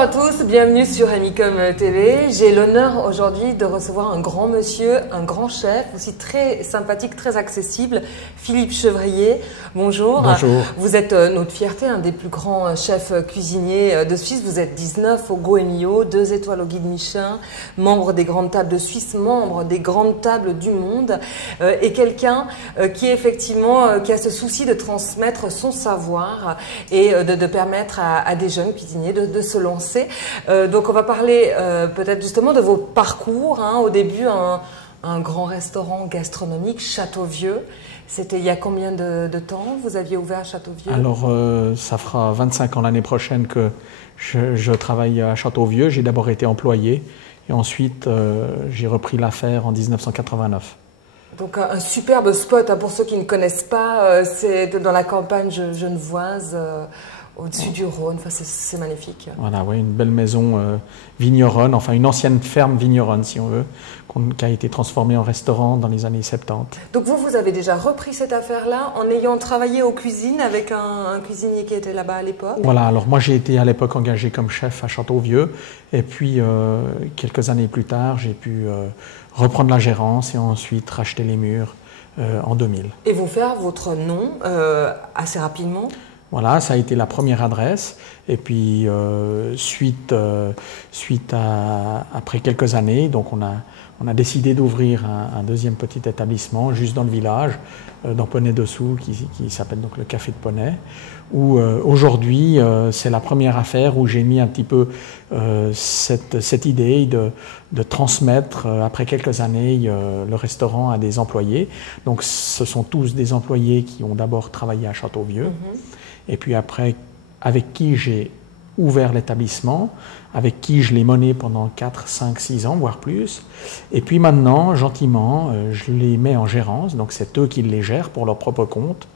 à tous, bienvenue sur Amicom TV. J'ai l'honneur aujourd'hui de recevoir un grand monsieur, un grand chef, aussi très sympathique, très accessible, Philippe Chevrier. Bonjour. Bonjour. Vous êtes notre fierté, un des plus grands chefs cuisiniers de Suisse. Vous êtes 19 au Goemio, 2 étoiles au guide Michelin, membre des grandes tables de Suisse, membre des grandes tables du monde, et quelqu'un qui effectivement qui a ce souci de transmettre son savoir et de permettre à des jeunes cuisiniers de se lancer. Donc on va parler peut-être justement de vos parcours. Au début, un grand restaurant gastronomique, Châteauvieux. C'était il y a combien de temps vous aviez ouvert Châteauvieux? Alors, ça fera 25 ans l'année prochaine que je travaille à Châteauvieux. J'ai d'abord été employé et ensuite j'ai repris l'affaire en 1989. Donc un superbe spot, pour ceux qui ne connaissent pas, c'est dans la campagne genevoise, au-dessus du Rhône. Enfin, c'est magnifique. Voilà, oui, une belle maison vigneronne, enfin une ancienne ferme vigneronne si on veut, qui a été transformée en restaurant dans les années 70. Donc vous avez déjà repris cette affaire-là en ayant travaillé aux cuisines avec un cuisinier qui était là-bas à l'époque? Voilà, alors moi j'ai été à l'époque engagé comme chef à Châteauvieux et puis quelques années plus tard j'ai pu reprendre la gérance et ensuite racheter les murs en 2000. Et vous faire votre nom assez rapidement? Voilà, ça a été la première adresse. Et puis, après quelques années, donc on a décidé d'ouvrir un deuxième petit établissement juste dans le village, dans Poney-Dessous, qui s'appelle donc le Café de Poney, où aujourd'hui, c'est la première affaire où j'ai mis un petit peu cette idée de transmettre, après quelques années, le restaurant à des employés. Donc, ce sont tous des employés qui ont d'abord travaillé à Châteauvieux. Et puis après, avec qui j'ai ouvert l'établissement, avec qui je l'ai mené pendant 4, 5, 6 ans, voire plus. Et puis maintenant, gentiment, je les mets en gérance, donc c'est eux qui les gèrent pour leur propre compte,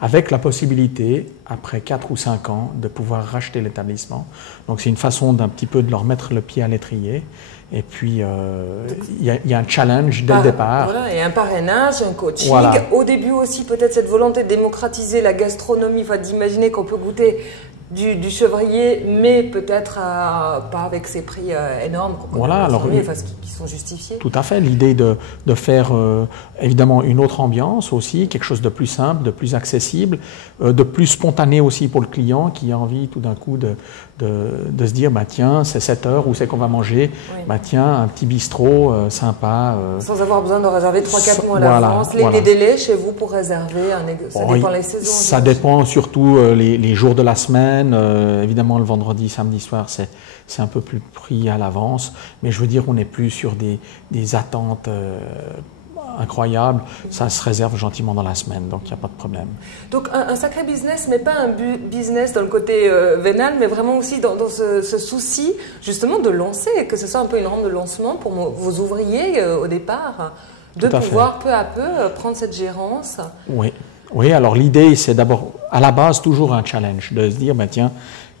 avec la possibilité, après 4 ou 5 ans, de pouvoir racheter l'établissement. Donc c'est une façon d'un petit peu de leur mettre le pied à l'étrier. Et puis, il y a un challenge dès le départ. Voilà, et un parrainage, un coaching. Voilà. Au début aussi, peut-être cette volonté de démocratiser la gastronomie, d'imaginer qu'on peut goûter du chevrier, mais peut-être pas avec ces prix énormes voilà, alors, qui sont justifiés. Tout à fait. L'idée de faire évidemment une autre ambiance aussi, quelque chose de plus simple, de plus accessible, de plus spontané aussi pour le client qui a envie tout d'un coup de se dire bah, tiens, c'est 7 heures, où c'est qu'on va manger, oui. Bah, tiens, un petit bistrot sympa. Sans avoir besoin de réserver 3-4 mois à l'avance. Les délais chez vous pour réserver, ça dépend les saisons. Ça dépend surtout les jours de la semaine. Évidemment, le vendredi, samedi soir, c'est un peu plus pris à l'avance. Mais je veux dire, on n'est plus sur des attentes incroyables. Ça se réserve gentiment dans la semaine, donc il n'y a pas de problème. Donc un sacré business, mais pas un business dans le côté vénal, mais vraiment aussi dans ce souci justement de lancer, que ce soit un peu une rampe de lancement pour vos ouvriers au départ, de pouvoir peu à peu prendre cette gérance. Oui. Oui, alors l'idée, c'est d'abord, à la base, toujours un challenge, de se dire, bah, tiens,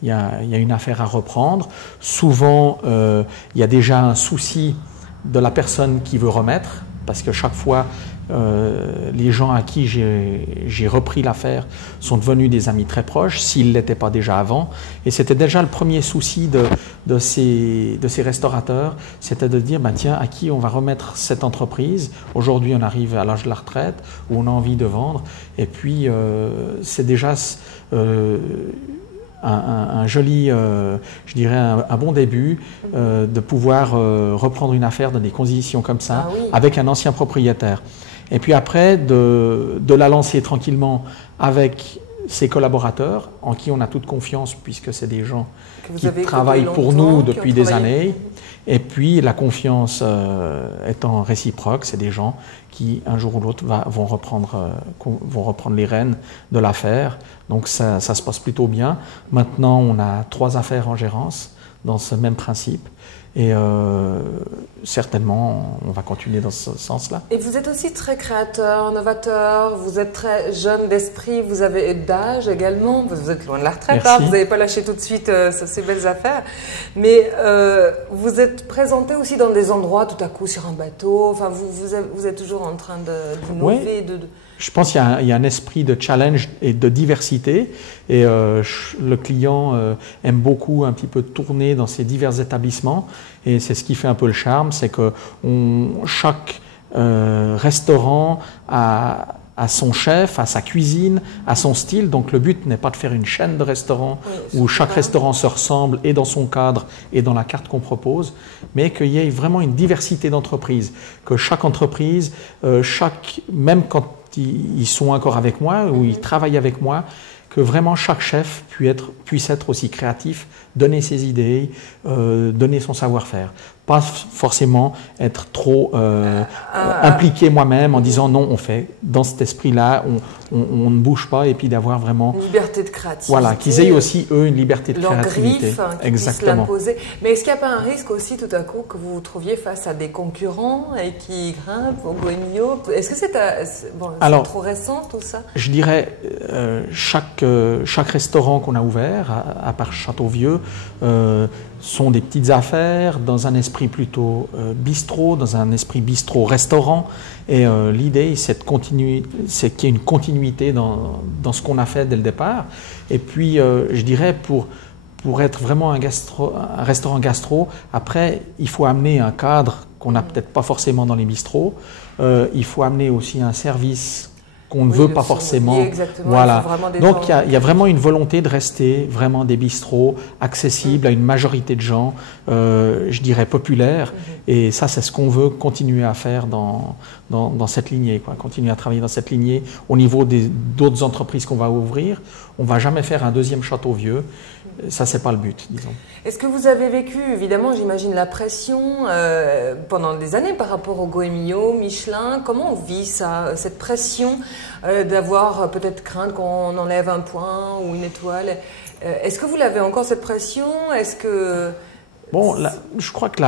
il y a une affaire à reprendre. Souvent, il y a déjà un souci de la personne qui veut remettre, parce que chaque fois, les gens à qui j'ai repris l'affaire sont devenus des amis très proches, s'ils ne l'étaient pas déjà avant. Et c'était déjà le premier souci de ces restaurateurs, c'était de dire, bah, tiens, à qui on va remettre cette entreprise? Aujourd'hui, on arrive à l'âge de la retraite, où on a envie de vendre. Et puis, c'est déjà un joli, je dirais, un bon début de pouvoir reprendre une affaire dans des conditions comme ça, oui. avec un ancien propriétaire. Et puis après, de la lancer tranquillement avec ses collaborateurs, en qui on a toute confiance, puisque c'est des gens qui travaillent pour nous depuis des années. Et puis la confiance étant réciproque, c'est des gens qui, un jour ou l'autre, vont reprendre les rênes de l'affaire. Donc ça se passe plutôt bien. Maintenant, on a 3 affaires en gérance dans ce même principe. Et certainement, on va continuer dans ce sens-là. Et vous êtes aussi très créateur, novateur, vous êtes très jeune d'esprit, vous avez d'âge également, vous êtes loin de la retraite, hein, vous n'avez pas lâché tout de suite ces belles affaires, mais vous êtes présenté aussi dans des endroits tout à coup sur un bateau, enfin vous êtes toujours en train d'innover. Oui. Je pense qu'il y a un esprit de challenge et de diversité et le client aime beaucoup un petit peu tourner dans ces divers établissements et c'est ce qui fait un peu le charme, c'est que chaque restaurant a son chef, à sa cuisine, à son style. Donc le but n'est pas de faire une chaîne de restaurants où chaque restaurant se ressemble et dans son cadre et dans la carte qu'on propose, mais qu'il y ait vraiment une diversité d'entreprises, que chaque entreprise, même quand ils sont encore avec moi ou ils travaillent avec moi, que vraiment chaque chef puisse être aussi créatif, donner ses idées, donner son savoir-faire. Pas forcément être trop impliqué moi-même en disant non, on fait dans cet esprit-là, on ne bouge pas, et puis d'avoir vraiment une liberté de créativité. Voilà, qu'ils aient aussi eux une liberté de créativité. Leur griffe, exactement. L'imposer. Mais est-ce qu'il n'y a pas un risque aussi tout à coup que vous vous trouviez face à des concurrents et qui grimpent au Goemio? Est-ce que c'est trop récent tout ça? Je dirais chaque restaurant qu'on a ouvert, à part Châteauvieux, sont des petites affaires dans un esprit plutôt bistrot, dans un esprit bistrot-restaurant. Et l'idée, c'est qu'il y ait une continuité dans ce qu'on a fait dès le départ. Et puis, je dirais, pour être vraiment un restaurant gastro, après, il faut amener un cadre qu'on n'a peut-être pas forcément dans les bistrots. Il faut amener aussi un service qu'on ne veut pas forcément. Voilà. Donc il y a vraiment une volonté de rester vraiment des bistrots accessibles à une majorité de gens, je dirais populaires. Et ça, c'est ce qu'on veut continuer à faire dans cette lignée, quoi. Continuer à travailler dans cette lignée au niveau d'autres entreprises qu'on va ouvrir. On ne va jamais faire un deuxième Châteauvieux. Ça, c'est pas le but, disons. Est-ce que vous avez vécu, évidemment, j'imagine, la pression pendant des années par rapport au Goemio, Michelin? Comment on vit ça, cette pression d'avoir peut-être crainte qu'on enlève un point ou une étoile? Est-ce que vous l'avez encore, cette pression? Est-ce que... Bon, je crois que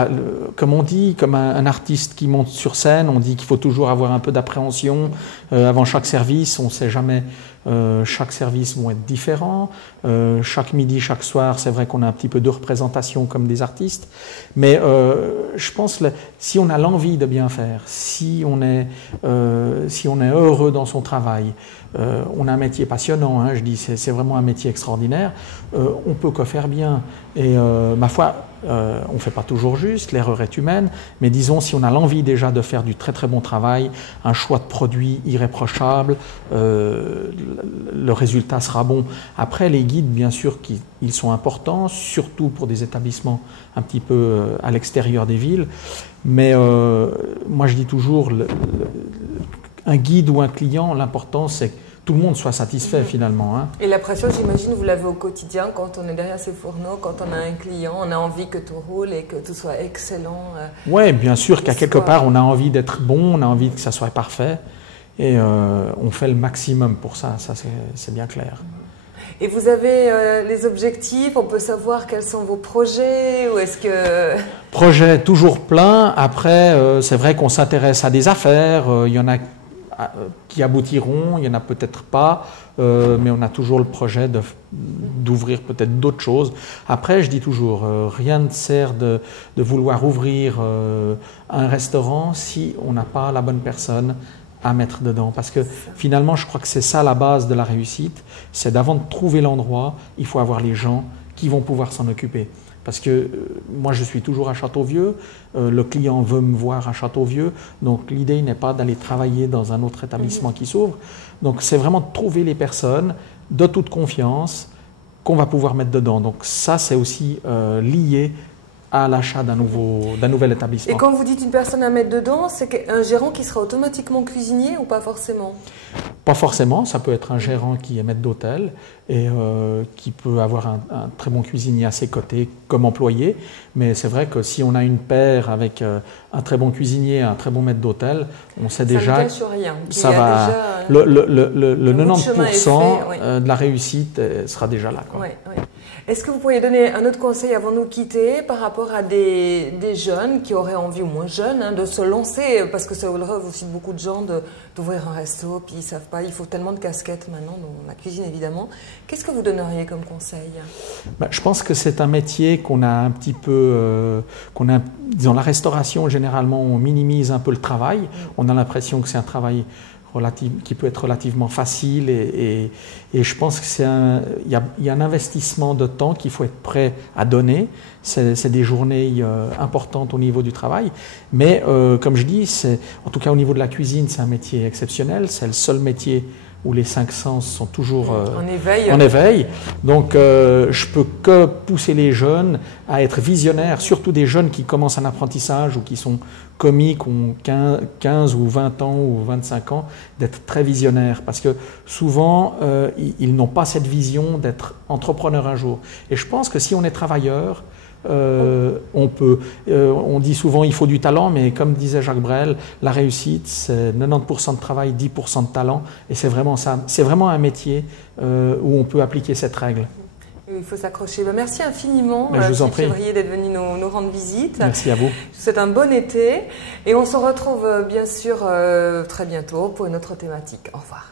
comme on dit, comme un artiste qui monte sur scène, on dit qu'il faut toujours avoir un peu d'appréhension avant chaque service. On ne sait jamais, chaque service vont être différents. Chaque midi, chaque soir, c'est vrai qu'on a un petit peu de représentation comme des artistes. Mais je pense que si on a l'envie de bien faire, si on est heureux dans son travail, on a un métier passionnant, hein, je dis, c'est vraiment un métier extraordinaire, on peut que faire bien. Et ma foi, on ne fait pas toujours juste, l'erreur est humaine, mais disons, si on a l'envie déjà de faire du très très bon travail, un choix de produit irréprochable, le résultat sera bon. Après, les guides, bien sûr, ils sont importants, surtout pour des établissements un petit peu à l'extérieur des villes, mais moi je dis toujours, un guide ou un client, l'important c'est que tout le monde soit satisfait finalement. Hein. Et la pression, j'imagine, vous l'avez au quotidien quand on est derrière ses fourneaux, quand on a un client, on a envie que tout roule et que tout soit excellent. Oui, bien sûr qu'à quelque part, on a envie d'être bon, on a envie que ça soit parfait et on fait le maximum pour ça, c'est bien clair. Et vous avez les objectifs, on peut savoir quels sont vos projets ou est-ce que... Projets toujours plein, après c'est vrai qu'on s'intéresse à des affaires, il y en a qui aboutiront, il n'y en a peut-être pas, mais on a toujours le projet d'ouvrir peut-être d'autres choses. Après, je dis toujours, rien ne sert de vouloir ouvrir un restaurant si on n'a pas la bonne personne à mettre dedans. Parce que finalement, je crois que c'est ça la base de la réussite, c'est d'avant de trouver l'endroit, il faut avoir les gens qui vont pouvoir s'en occuper. Parce que moi, je suis toujours à Châteauvieux, le client veut me voir à Châteauvieux, donc l'idée n'est pas d'aller travailler dans un autre établissement qui s'ouvre. Donc c'est vraiment de trouver les personnes de toute confiance qu'on va pouvoir mettre dedans. Donc ça, c'est aussi lié à l'achat d'un nouvel établissement. Et quand vous dites une personne à mettre dedans, c'est un gérant qui sera automatiquement cuisinier ou pas forcément? Pas forcément, ça peut être un gérant qui est maître d'hôtel et qui peut avoir un très bon cuisinier à ses côtés comme employé. Mais c'est vrai que si on a une paire avec un très bon cuisinier et un très bon maître d'hôtel, on sait déjà que rien. Ça va. Déjà, le 90% fait, de la réussite sera déjà là, quoi. Oui, oui. Est-ce que vous pourriez donner un autre conseil avant de nous quitter par rapport à des jeunes qui auraient envie, ou moins jeunes, de se lancer, parce que ça rêve aussi de beaucoup de gens d'ouvrir un resto, puis ils ne savent pas, il faut tellement de casquettes maintenant, dans la cuisine évidemment. Qu'est-ce que vous donneriez comme conseil? Je pense que c'est un métier qu'on a un petit peu, disons, la restauration, généralement, on minimise un peu le travail. On a l'impression que c'est un travail qui peut être relativement facile et je pense qu'il y a un investissement de temps qu'il faut être prêt à donner. C'est des journées importantes au niveau du travail, mais comme je dis, en tout cas au niveau de la cuisine, c'est un métier exceptionnel, c'est le seul métier où les 5 sens sont toujours en éveil. Donc je peux que pousser les jeunes à être visionnaires, surtout des jeunes qui commencent un apprentissage ou qui sont comiques, ont 15 ou 20 ans ou 25 ans, d'être très visionnaires parce que souvent ils n'ont pas cette vision d'être entrepreneur un jour. Et je pense que si on est travailleur, on peut. On dit souvent il faut du talent, mais comme disait Jacques Brel, la réussite c'est 90% de travail, 10% de talent, et c'est vraiment ça. C'est vraiment un métier où on peut appliquer cette règle. Il faut s'accrocher. Merci infiniment, je vous en prie, Février, d'être venu nous rendre visite. Merci à vous. Je vous souhaite un bon été et on se retrouve bien sûr très bientôt pour une autre thématique. Au revoir.